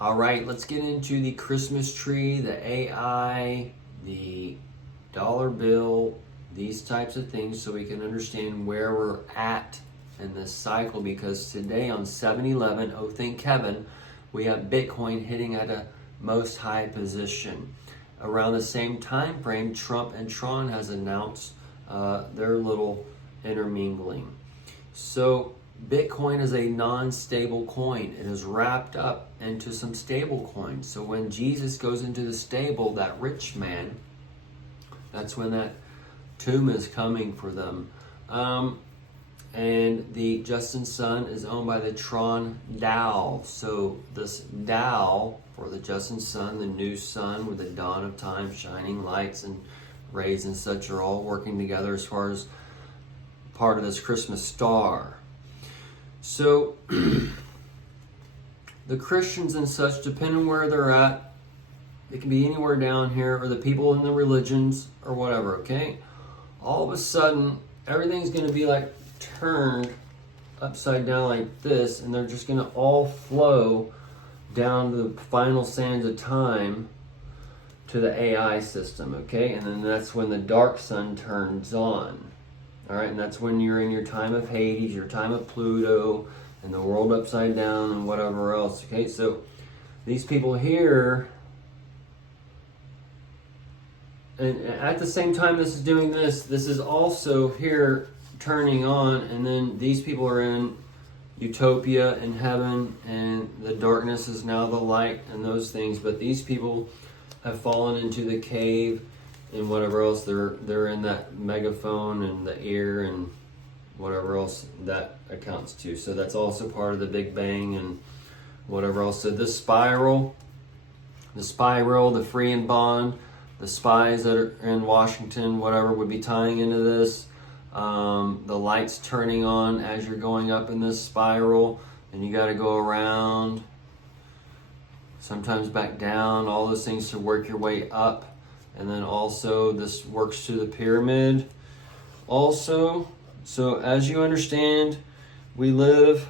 All right, let's get into the Christmas tree, the AI, the dollar bill, these types of things so we can understand where we're at in this cycle, because today on 7-Eleven, oh thank Kevin, we have Bitcoin hitting at a most high position. Around the same time frame, Trump and Tron has announced their little intermingling. So Bitcoin is a non-stable coin. It is wrapped up into some stable coins. So when Jesus goes into the stable, that rich man, that's when that tomb is coming for them. And the Justin Sun is owned by the Tron DAO. So this DAO for the Justin Sun, the new sun with the dawn of time, shining lights and rays and such, are all working together as far as part of this Christmas star. So the Christians and such, depending where they're at, it can be anywhere down here, or the people in the religions or whatever, okay? All of a sudden, everything's going to be like turned upside down like this, and they're just going to all flow down to the final sands of time to the AI system, okay? And then that's when the dark sun turns on. All right, and that's when you're in your time of Hades, your time of Pluto, and the world upside down and whatever else. Okay, so these people here, and at the same time this is doing this, this is also here turning on, and then these people are in utopia in heaven, and the darkness is now the light and those things. But these people have fallen into the cave and whatever else, they're in that megaphone and the ear and whatever else that accounts to. So that's also part of the Big Bang and whatever else. So this spiral, the free and bond, the spies that are in Washington, whatever, would be tying into this. The lights turning on as you're going up in this spiral, and you got to go around, sometimes back down, all those things to work your way up. And then also this works to the pyramid also. So as you understand, we live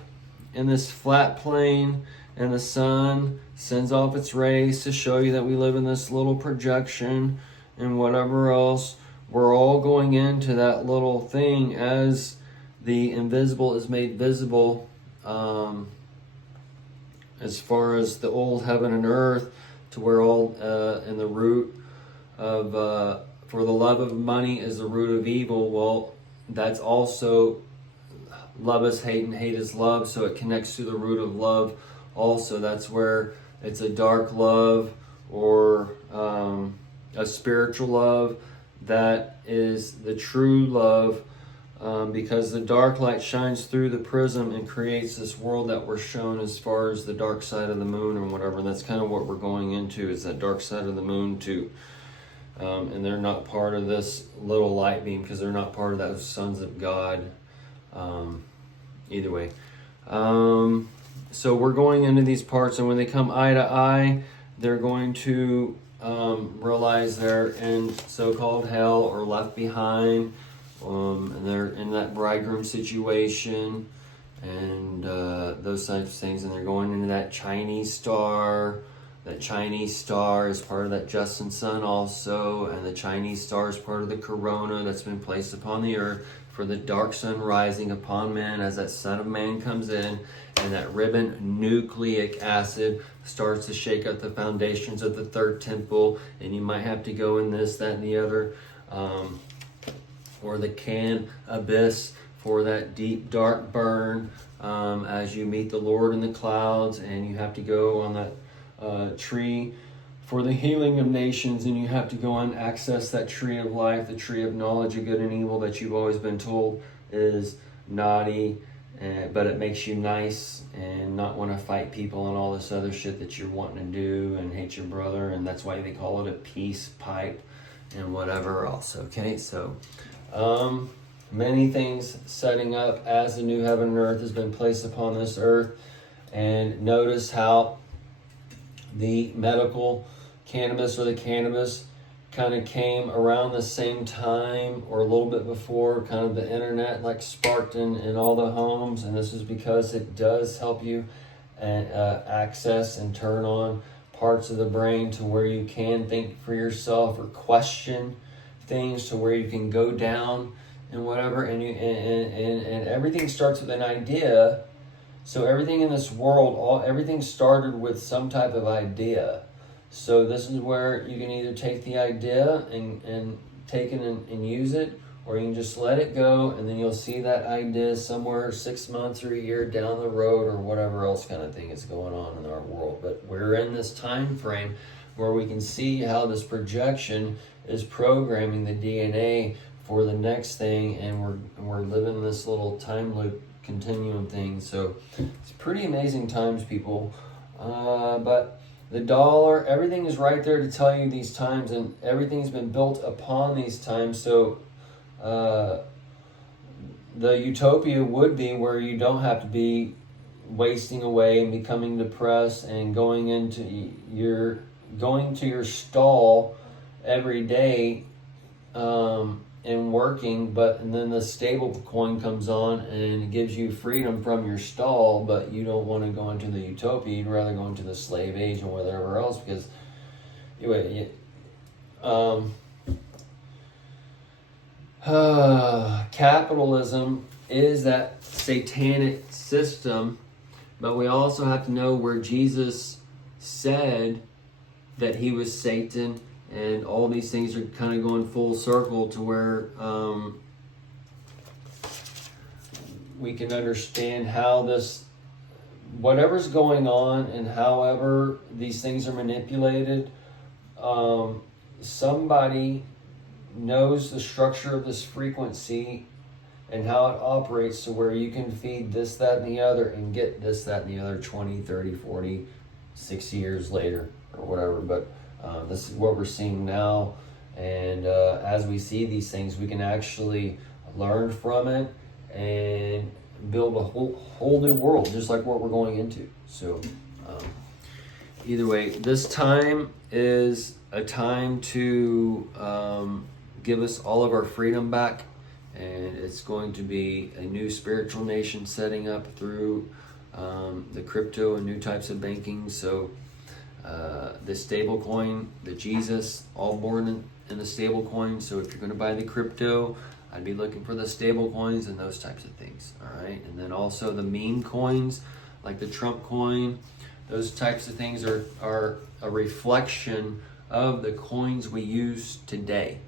in this flat plane, and the sun sends off its rays to show you that we live in this little projection and whatever else. We're all going into that little thing as the invisible is made visible, as far as the old heaven and earth, to where all in the root of for the love of money is the root of evil. Well, that's also love is hate and hate is love, so it connects to the root of love also. That's where it's a dark love or a spiritual love that is the true love, because the dark light shines through the prism and creates this world that we're shown as far as the dark side of the moon or whatever. And that's kind of what we're going into, is that dark side of the moon too. And they're not part of this little light beam, because they're not part of those sons of God. Either way. So we're going into these parts, and when they come eye to eye, they're going to realize they're in so-called hell or left behind, and they're in that bridegroom situation and those types of things, and they're going into that Chinese star. That Chinese star is part of that Justin Sun also, and the Chinese star is part of the corona that's been placed upon the earth for the dark sun rising upon man as that Son of Man comes in, and that ribbon nucleic acid starts to shake up the foundations of the third temple, and you might have to go in this, that, and the other, or the cannabis for that deep dark burn as you meet the Lord in the clouds, and you have to go on that tree for the healing of nations, and you have to go and access that tree of life, the tree of knowledge of good and evil that you've always been told is naughty, but it makes you nice and not want to fight people and all this other shit that you're wanting to do and hate your brother, and that's why they call it a peace pipe and whatever else. Okay, so many things setting up as the new heaven and earth has been placed upon this earth. And notice how the medical cannabis, or the cannabis, kind of came around the same time or a little bit before kind of the internet like sparked in all the homes. And this is because it does help you and access and turn on parts of the brain to where you can think for yourself or question things, to where you can go down and whatever, and everything starts with an idea. So everything in this world, everything started with some type of idea. So this is where you can either take the idea and take it and use it, or you can just let it go, and then you'll see that idea somewhere 6 months or a year down the road, or whatever else kind of thing is going on in our world. But we're in this time frame where we can see how this projection is programming the DNA for the next thing, and we're living this little time loop continuum thing. So it's pretty amazing times, people. But the dollar, everything is right there to tell you these times, and everything's been built upon these times. So the utopia would be where you don't have to be wasting away and becoming depressed and going to your stall every day and working, and then the stable coin comes on and it gives you freedom from your stall, but you don't want to go into the utopia. You'd rather go into the slave age and whatever else, because capitalism is that satanic system, but we also have to know where Jesus said that he was Satan, and all these things are kind of going full circle to where we can understand how whatever's going on and however these things are manipulated, somebody knows the structure of this frequency and how it operates to where you can feed this, that, and the other and get this, that, and the other 20, 30, 40, 60 years later or whatever. But this is what we're seeing now. And as we see these things, we can actually learn from it and build a whole new world, just like what we're going into. So either way, this time is a time to give us all of our freedom back, and it's going to be a new spiritual nation setting up through the crypto and new types of banking. So the stable coin, the Jesus, all born in the stable coin. So if you're going to buy the crypto, I'd be looking for the stable coins and those types of things. All right. And then also the meme coins, like the Trump coin, those types of things are a reflection of the coins we use today.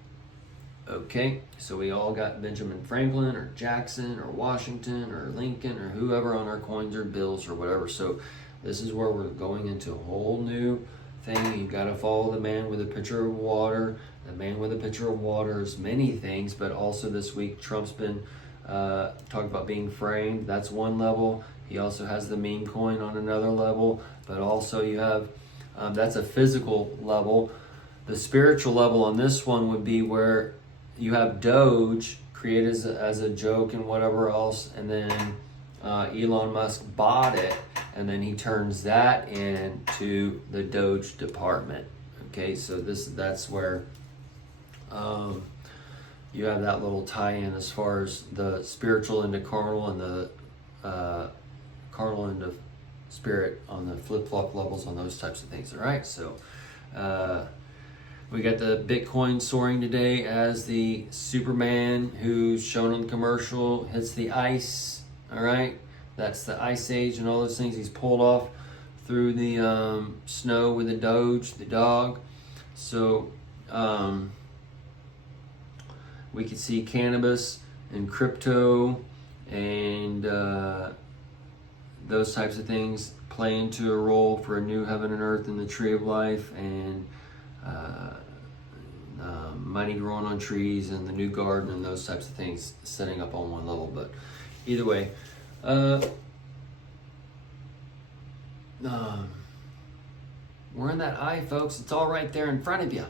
Okay, so we all got Benjamin Franklin or Jackson or Washington or Lincoln or whoever on our coins or bills or whatever. So this is where we're going into a whole new thing. You got to follow the man with a pitcher of water. The man with a pitcher of water is many things, but also this week Trump's been talking about being framed. That's one level. He also has the meme coin on another level, but also you have that's a physical level. The spiritual level on this one would be where you have Doge created as a joke and whatever else, and then Elon Musk bought it, and then he turns that into the Doge department. Okay, so that's where you have that little tie-in as far as the spiritual into carnal and the carnal into spirit on the flip-flop levels on those types of things. All right, so we got the Bitcoin soaring today as the Superman who's shown on the commercial hits the ice. All right, that's the ice age and all those things. He's pulled off through the snow with the Doge, the dog. So we could see cannabis and crypto and those types of things play into a role for a new heaven and earth and the tree of life, and money growing on trees and the new garden and those types of things setting up on one level. But either way, we're in that eye, folks. It's all right there in front of you.